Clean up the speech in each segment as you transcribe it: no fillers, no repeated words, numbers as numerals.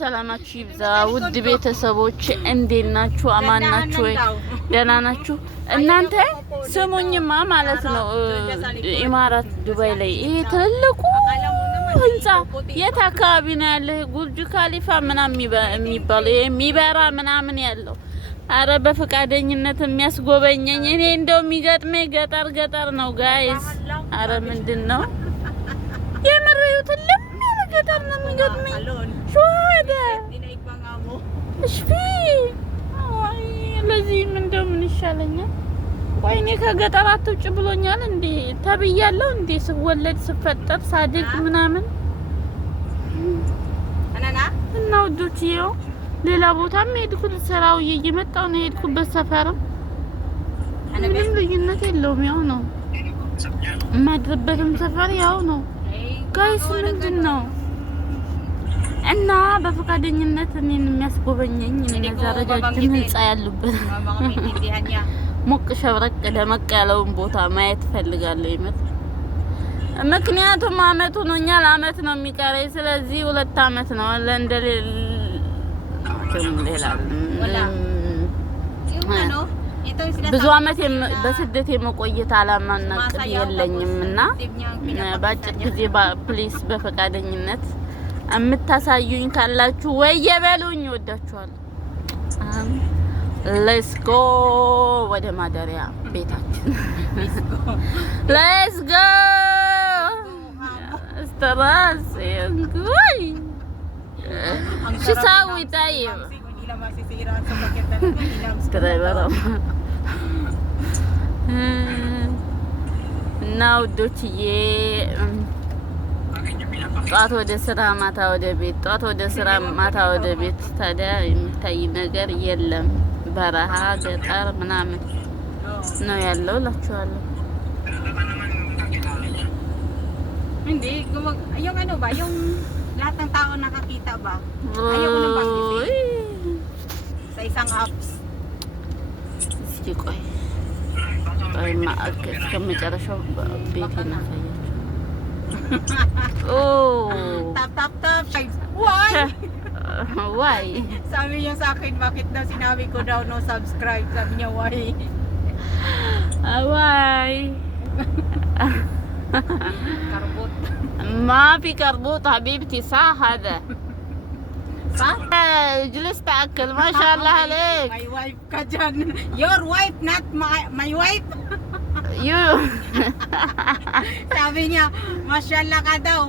ሰላማችሁ ይብዛ ውድ ቤተሰቦች እንዴት ናችሁ? አማን ናችሁ ወይ? ደህና ናችሁ? እናንተ ስሙኝማ ማለት ነው ኢማራት ዱባይ ላይ ይሄ ትልቁ ህንጻ የት አካባቢ ነው ያለ? ጉርጅ ካሊፋ ምናምን የሚባለው የሚበራ ምናምን ያለው አረ በፈቃደኝነት የሚያስጎበኘኝ እኔ እንደው የሚገጥመኝ ገጠር ነው ጋይስ። አረ ምንድነው የመረዩት ገጠር ነው የሚገጥመኝ ሹሃዳ እሺ አይ ለዚህ ምንድነው ምን ይሻለኛል? ወይኔ ከገጠር አትውጭ ብሎኛል እንዴ ተብያለሁ እንዴ ስወለድ ስፈጠር ሳድግ ምናምን እና ወዶችዬው ሌላ ቦታም ሄድኩት ስራው እየመጣው ነው ሄድኩበት ሰፈርም ምንም ልዩነት የለውም ያው ነው የማድርበትም ሰፈር ያው ነው ጋይስ ምንድነው እና በፈቃደኝነት እኔን የሚያስጎበኘኝ እነዛ ረጃጅም ህንጻ ያሉበት ሞቅ ሸብረቅ ደመቅ ያለውን ቦታ ማየት ፈልጋለሁ ይመት ምክንያቱም አመቱ ነውኛል አመት ነው የሚቀረኝ ስለዚህ 2 አመት ነው ለእንደሌ ብዙ አመት በስደት የመቆየት አላማና እቅድ የለኝምና በአጭር ጊዜ ፕሊስ በፈቃደኝነት የምታሳዩኝ ካላችሁ ወይ የበሉኝ ወዳችኋለሁ። ሌትስ ጎ ወደ ማደሪያ ቤታችን ሌትስ ጎ استراس ينقوي شو ساوي طيب እና ውዶችዬ ጧት ወደ ስራ ማታ ወደ ቤት ጧት ወደ ስራ ማታ ወደ ቤት ታዲያ የሚታይ ነገር የለም በረሃ ገጠር ምናምን ነው ያለው እላችኋለሁ hindi yung ano ba yung lahat ng tao nakakita ba ayaw mo nang pag-isip sa isang apps እስኪ ቆይ ማአከስ ከመጨረሻው ቤት እናሳያችሁ tap why sabi niya sa akin bakit daw sinabi ko daw no subscribe sabi niya why كربوط ما في كربوط حبيبتي صح هذا صح جلس تأكل ما شاء الله عليك my wife كجن your wife not my wife you sabi niya mashallah ka daw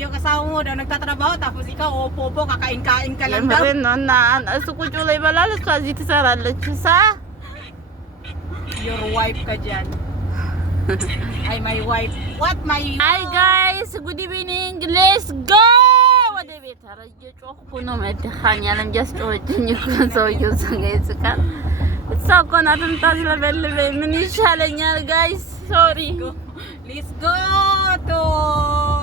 yung asawa mo daw nagtatrabaho tapos ikaw opo kakain ka lang daw ለምን ነው እና እሱ ቁጭ ብሎ ይበላል እሷ እዚህ ትሰራለች صح your wife ከጀን Hi my wife. What my Hi guys, good evening. Let's go. ወደ ቤት አረጀ ጮኩ ነው መድኻኛ ለምጃስ ጮህኝ ሰውዬው ሰገይስ ካል እሳቆናትን ታዝለበልበኝ ምን ይሻለኛል ጋይስ ሶሪ Let's go to